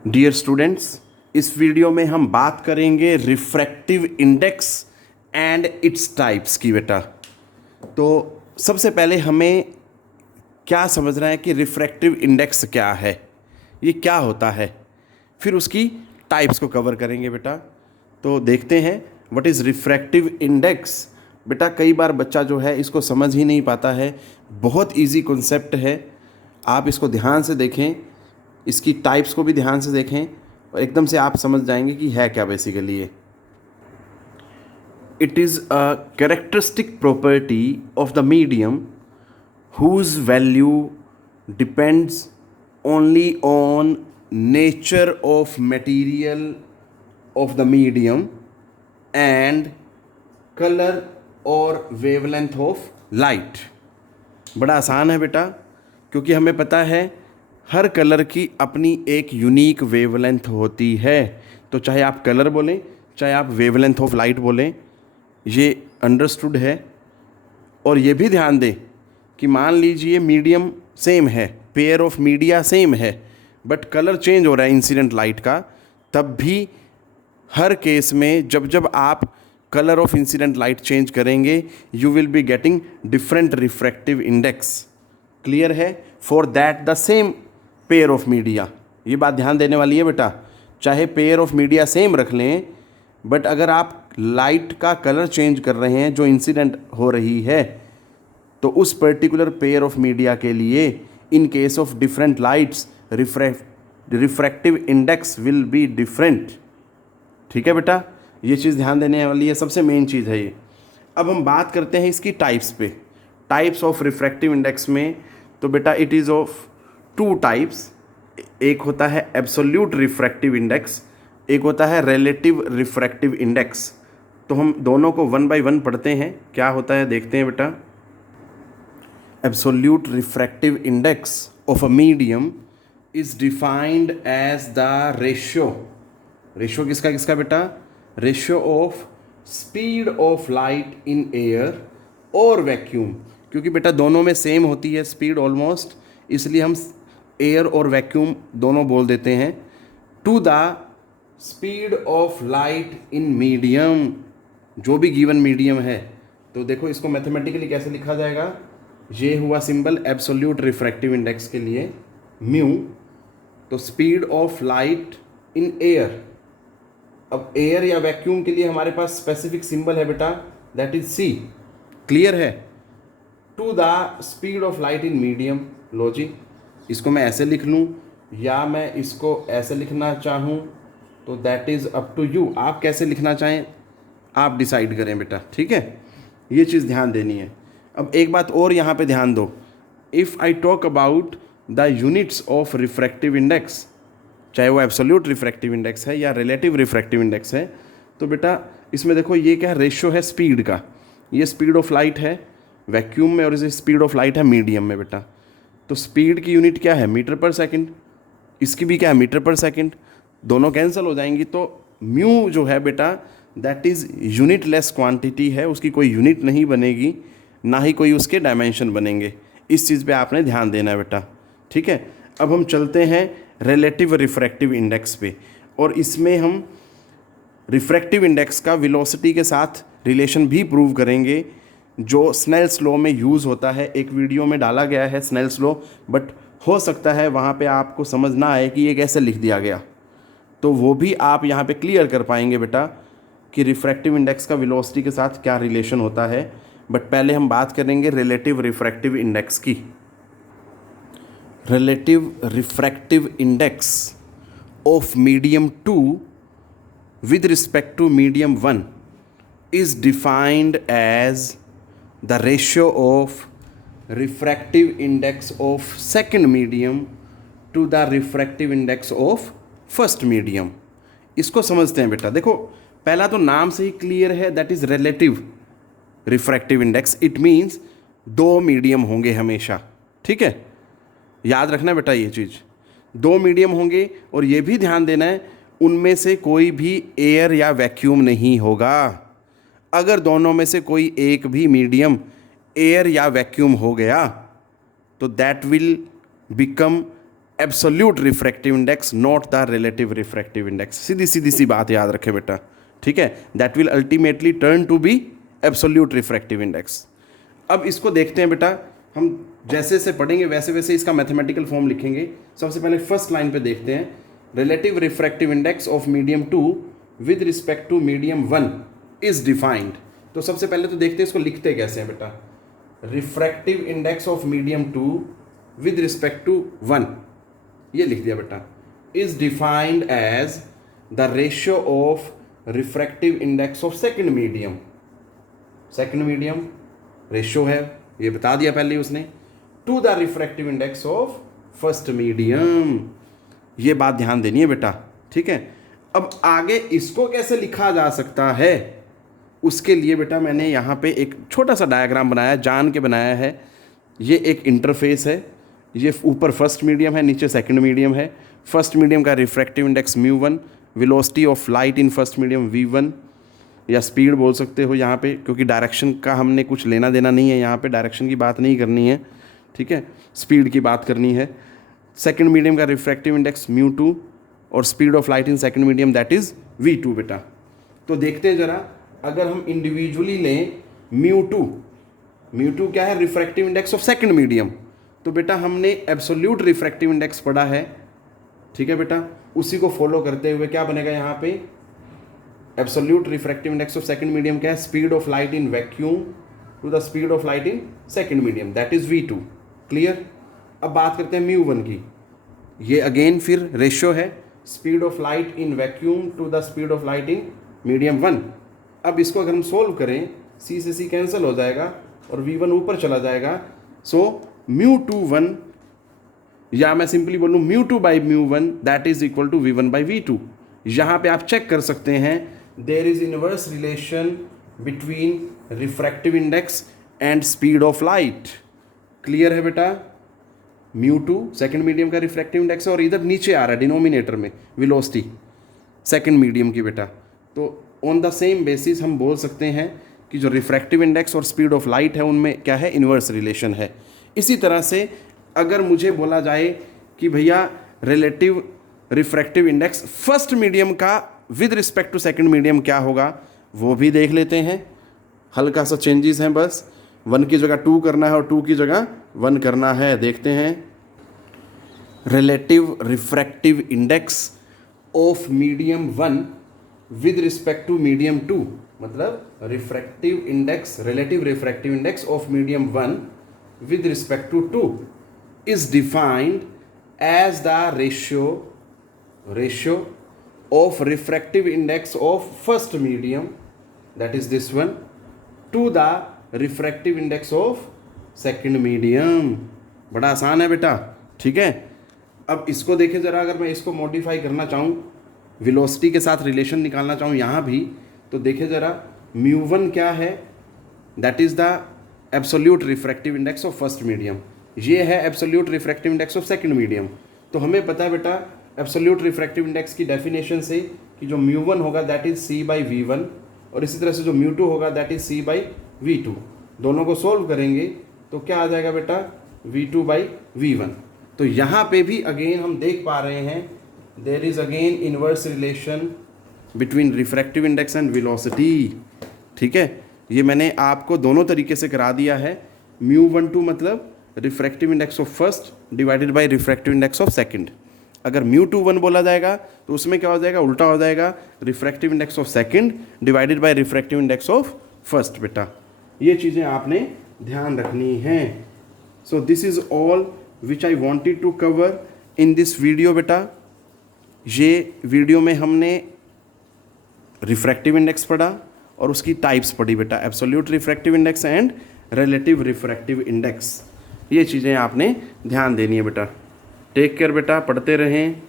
Dear students, इस video में हम बात करेंगे refractive index and its types की बेटा। तो सबसे पहले हमें क्या समझना है कि रिफ्रैक्टिव इंडेक्स क्या है, ये क्या होता है, फिर उसकी टाइप्स को कवर करेंगे बेटा। तो देखते हैं व्हाट इज़ रिफ्रैक्टिव इंडेक्स। बेटा कई बार बच्चा जो है इसको समझ ही नहीं पाता है, बहुत इजी कॉन्सेप्ट है। आप इसको ध्यान से देखें, इसकी टाइप्स को भी ध्यान से देखें और एकदम से आप समझ जाएंगे कि है क्या बेसिकली ये। It is a characteristic property of the medium whose value depends only on nature of material of the medium and color or wavelength of light। बड़ा आसान है बेटा, क्योंकि हमें पता है हर कलर की अपनी एक यूनिक वेवलेंथ होती है। तो चाहे आप कलर बोलें, चाहे आप वेवलेंथ ऑफ लाइट बोलें, ये अंडरस्टूड है। और ये भी ध्यान दें कि मान लीजिए मीडियम सेम है, पेयर ऑफ मीडिया सेम है, बट कलर चेंज हो रहा है इंसिडेंट लाइट का, तब भी हर केस में जब जब आप colour of incident light change करेंगे you will be getting different refractive index. Clear है? For that the same pair of media, ये बात ध्यान देने वाली है बेटा। चाहे पेयर ऑफ मीडिया सेम रख लें, बट अगर आप लाइट का कलर चेंज कर रहे हैं जो इंसिडेंट हो रही है, तो उस पर्टिकुलर पेयर ऑफ मीडिया के लिए in case of different lights refractive index will be different. ठीक है बेटा, ये चीज़ ध्यान देने वाली है, सबसे मेन चीज़ है ये। अब हम बात करते हैं इसकी टाइप्स पे, टाइप्स ऑफ रिफ्रैक्टिव इंडेक्स में। तो बेटा it is of two types, एक होता है एब्सोल्यूट रिफ्रैक्टिव इंडेक्स, एक होता है रिलेटिव रिफ्रैक्टिव इंडेक्स। तो हम दोनों को वन बाय वन पढ़ते हैं, क्या होता है देखते हैं बेटा। Absolute refractive index of a medium is defined as the ratio किसका किसका बेटा? ratio of speed of light in air और वैक्यूम, क्योंकि बेटा दोनों में सेम होती है स्पीड ऑलमोस्ट, इसलिए हम एयर और वैक्यूम दोनों बोल देते हैं। To the speed of light in medium, जो भी गिवन मीडियम है। तो देखो इसको मैथमेटिकली कैसे लिखा जाएगा, ये हुआ सिंबल एब्सोल्यूट रिफ्रैक्टिव इंडेक्स के लिए म्यू। तो speed of light in air, अब एयर या वैक्यूम के लिए हमारे पास स्पेसिफिक सिंबल है बेटा, दैट इज सी। क्लियर है? To the speed of light in medium. लो जी, इसको मैं ऐसे लिख लूँ या मैं इसको ऐसे लिखना चाहूँ, तो that is up to you. आप कैसे लिखना चाहें आप डिसाइड करें बेटा, ठीक है? ये चीज़ ध्यान देनी है। अब एक बात और यहाँ पे ध्यान दो, if I talk about the units of refractive index, चाहे वो एब्सोल्यूट रिफ्रैक्टिव इंडेक्स है या रिलेटिव रिफ्रैक्टिव इंडेक्स है, तो बेटा इसमें देखो ये क्या रेशियो है स्पीड का, ये स्पीड ऑफ लाइट है वैक्यूम में और इसे स्पीड ऑफ लाइट है मीडियम में बेटा। तो स्पीड की यूनिट क्या है? मीटर पर सेकेंड, इसकी भी क्या है? मीटर पर सेकेंड। दोनों कैंसिल हो जाएंगी, तो म्यू जो है बेटा that is unit less quantity है, उसकी कोई यूनिट नहीं बनेगी, ना ही कोई उसके डायमेंशन बनेंगे। इस चीज़ पे आपने ध्यान देना है बेटा, ठीक है? अब हम चलते हैं रिलेटिव रिफ्रैक्टिव इंडेक्स पे, और इसमें हम रिफ्रैक्टिव इंडेक्स का वेलोसिटी के साथ रिलेशन भी प्रूव करेंगे, जो स्नेल्स लॉ में यूज़ होता है। एक वीडियो में डाला गया है स्नेल्स लॉ, बट हो सकता है वहाँ पे आपको समझ ना आए कि ये कैसे लिख दिया गया, तो वो भी आप यहाँ पे क्लियर कर पाएंगे बेटा कि रिफ्रैक्टिव इंडेक्स का वेलोसिटी के साथ क्या रिलेशन होता है। बट पहले हम बात करेंगे रिलेटिव रिफ्रैक्टिव इंडेक्स की। Relative refractive index of medium 2 with respect to medium 1 is defined as the ratio of refractive index of second medium to the refractive index of first medium। इसको समझते हैं बेटा। देखो पहला तो नाम से ही क्लियर है, that is relative refractive index. It means दो मीडियम होंगे हमेशा, ठीक है? याद रखना बेटा ये चीज़, दो मीडियम होंगे, और ये भी ध्यान देना है उनमें से कोई भी एयर या वैक्यूम नहीं होगा। अगर दोनों में से कोई एक भी मीडियम एयर या वैक्यूम हो गया तो that will become absolute refractive index, not the relative refractive index. सीधी सीधी सी बात याद रखे बेटा, ठीक है। That will ultimately turn to be absolute refractive index. अब इसको देखते हैं बेटा, हम जैसे जैसे पढ़ेंगे वैसे वैसे इसका मैथमेटिकल फॉर्म लिखेंगे। सबसे पहले फर्स्ट लाइन पे देखते हैं, relative refractive index of medium 2 with respect to medium 1 is defined. तो सबसे पहले तो देखते हैं इसको लिखते कैसे हैं बेटा। Refractive index of medium 2 with respect to 1, ये लिख दिया बेटा, is defined as the ratio of refractive index of second medium. Second medium ratio है, ये बता दिया पहले उसने, to the refractive index of first medium. ये बात ध्यान देनी है बेटा, ठीक है। अब आगे इसको कैसे लिखा जा सकता है, उसके लिए बेटा मैंने यहाँ पे एक छोटा सा डायग्राम बनाया, जान के बनाया है। ये एक इंटरफेस है, ये ऊपर फर्स्ट मीडियम है, नीचे सेकंड मीडियम है। फर्स्ट मीडियम का refractive index μ1, velocity of light in first medium v1, या स्पीड बोल सकते हो यहाँ पे, क्योंकि डायरेक्शन का हमने कुछ लेना देना नहीं है, यहाँ पे डायरेक्शन की बात नहीं करनी है, ठीक है, स्पीड की बात करनी है। सेकंड मीडियम का रिफ्रैक्टिव इंडेक्स μ2 और speed of light in second medium that is v2 बेटा। तो देखते हैं ज़रा, अगर हम इंडिविजुअली लें μ2 क्या है, refractive index of second medium. तो बेटा हमने एब्सोल्यूट रिफ्रैक्टिव इंडेक्स पढ़ा है, ठीक है बेटा, उसी को फॉलो करते हुए क्या बनेगा यहाँ पे, absolute refractive index of second medium क्या है, speed of light in vacuum to the speed of light in second medium that is v2। Clear. अब बात करते हैं μ1 की, ये अगेन फिर रेशियो है, speed of light in vacuum to the speed of light in medium 1। अब इसको अगर हम सोल्व करें, c से c कैंसिल हो जाएगा और v1 ऊपर चला जाएगा। सो μ21, या मैं सिंपली बोलूँ μ2 by μ1 that is equal to v1 by v2। यहाँ पे आप चेक कर सकते हैं, there is inverse relation between refractive index and speed of light. Clear है बेटा। μ2 सेकंड मीडियम का रिफ्रैक्टिव इंडेक्स है और इधर नीचे आ रहा है डिनोमिनेटर में वेलोसिटी सेकंड मीडियम की बेटा। तो ऑन द सेम बेसिस हम बोल सकते हैं कि जो रिफ्रैक्टिव इंडेक्स और स्पीड ऑफ लाइट है उनमें क्या है, इन्वर्स रिलेशन है। इसी तरह से अगर मुझे बोला जाए कि भैया relative refractive index first medium का with respect to second medium क्या होगा, वो भी देख लेते हैं। हल्का सा चेंजेस हैं, बस 1 की जगह 2 करना है और 2 की जगह 1 करना है। देखते हैं, relative refractive index of medium 1 with respect to medium 2, मतलब refractive index, relative refractive index of medium 1 with respect to 2 is defined as the ratio of refractive index of first medium, that is this one, to the refractive index of second medium। बड़ा आसान है बेटा, ठीक है। अब इसको देखें ज़रा, अगर मैं इसको मॉडिफाई करना चाहूँ, वेलोसिटी के साथ रिलेशन निकालना चाहूँ यहाँ भी, तो देखें ज़रा, μ1 क्या है, that is the absolute refractive index of first medium, ये है absolute refractive index of second medium. तो हमें पता है बेटा एब्सोल्यूट रिफ्रैक्टिव इंडेक्स की डेफिनेशन से कि जो μ1 होगा that is c by v1, और इसी तरह से जो μ2 होगा that is c by v2। दोनों को सोल्व करेंगे तो क्या आ जाएगा बेटा, v2 बाई v1। तो यहाँ पे भी अगेन हम देख पा रहे हैं, there is again inverse relation between refractive index and velocity, ठीक है। ये मैंने आपको दोनों तरीके से करा दिया है। μ12 मतलब refractive index of first divided by refractive index of second. अगर μ21 बोला जाएगा तो उसमें क्या हो जाएगा, उल्टा हो जाएगा, refractive index of second divided by refractive index of first. बेटा ये चीज़ें आपने ध्यान रखनी हैं। So this is all which I wanted to cover in this video. बेटा ये वीडियो में हमने रिफ्रैक्टिव इंडेक्स पढ़ा और उसकी टाइप्स पढ़ी बेटा, absolute refractive index and relative refractive index. ये चीज़ें आपने ध्यान देनी है बेटा। टेक केयर बेटा, पढ़ते रहें।